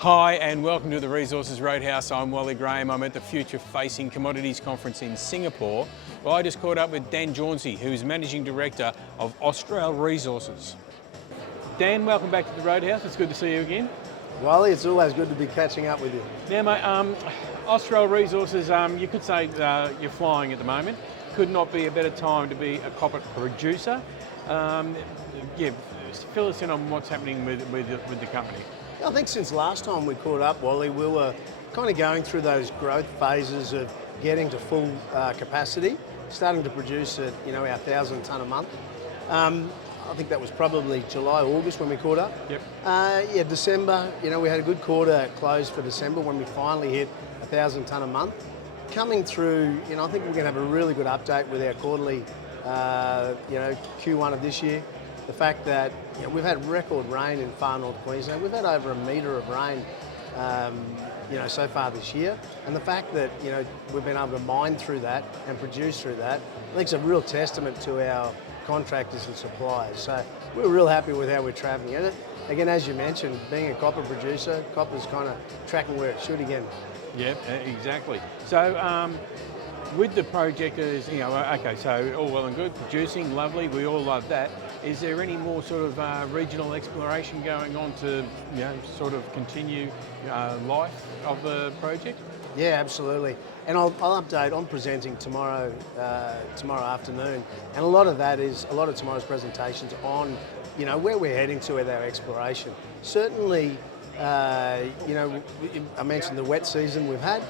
Hi and welcome to the Resources Roadhouse. I'm Wally. I'm at the Future Facing Commodities Conference in Singapore. Well, I just caught up with Dan Jauncey, who's Managing Director of Austral Resources. Dan, welcome back to the Roadhouse. It's good to see you again. Wally, it's always good to be catching up with you. Now, mate, Austral Resources, you could say you're flying at the moment. Could not be a better time to be a copper producer. Fill us in on what's happening with the company. I think since last time we caught up, Wally, we were kind of going through those growth phases of getting to full capacity, starting to produce at our 1,000 tonne a month. I think that was probably July, August when we caught up. Yep. December, we had a good quarter close for December when we finally hit 1,000 tonne a month. Coming through, I think we're going to have a really good update with our quarterly, Q1 of this year. The fact that we've had record rain in far north Queensland. We've had over 1 metre of rain, so far this year. And the fact that we've been able to mine through that and produce through that, I think it's a real testament to our contractors and suppliers. So we're real happy with how we're travelling in it. Again, as you mentioned, being a copper producer, copper's kind of tracking where it should again. Yeah, exactly. So. With the project, so all well and good, producing, lovely, we all love that. Is there any more sort of regional exploration going on to, sort of continue life of the project? Yeah, absolutely. And I'll update. I'm presenting tomorrow afternoon, and a lot of tomorrow's presentations on, where we're heading to with our exploration. Certainly, I mentioned the wet season we've had.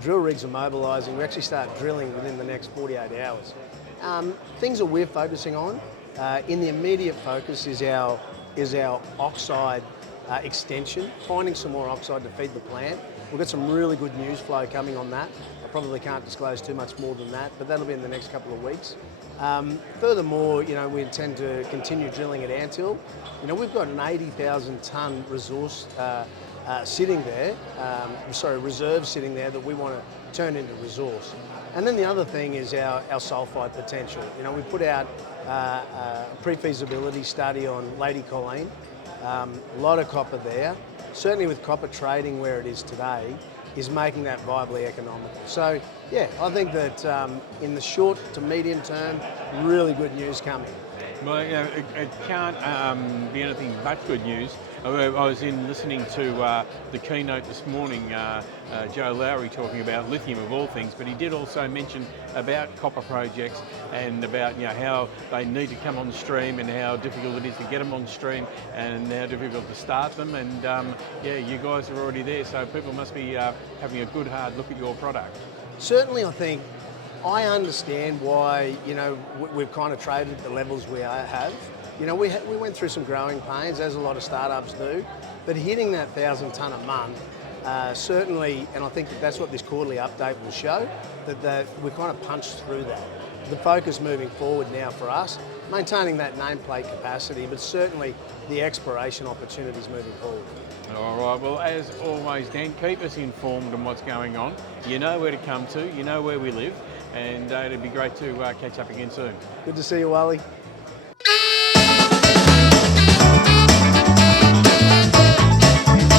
Drill rigs are mobilising. We actually start drilling within the next 48 hours. Things that we're focusing on, in the immediate focus is our oxide extension, finding some more oxide to feed the plant. We've got some really good news flow coming on that. I probably can't disclose too much more than that, but that'll be in the next couple of weeks. Furthermore, we intend to continue drilling at Anthill. We've got an 80,000 tonne resource sitting there, reserve sitting there that we want to turn into resource. And then the other thing is our sulfide potential. We put out a pre-feasibility study on Lady Colleen. A lot of copper there. Certainly with copper trading where it is today, is making that viably economical. So yeah, I think that in the short to medium term, really good news coming. Well, it can't be anything but good news. I was listening to the keynote this morning, Joe Lowry talking about lithium of all things, but he did also mention about copper projects and about how they need to come on stream and how difficult it is to get them on stream and how difficult to start them. And you guys are already there, so people must be having a good hard look at your product. Certainly, I think I understand why we've kind of traded at the levels we have. We went through some growing pains, as a lot of startups do, but hitting that 1,000 tonne a month, certainly, and I think that's what this quarterly update will show, that we kind of punched through that. The focus moving forward now for us, maintaining that nameplate capacity, but certainly the exploration opportunities moving forward. All right, well, as always, Dan, keep us informed on what's going on. You know where to come to, you know where we live, and it'd be great to catch up again soon. Good to see you, Wally.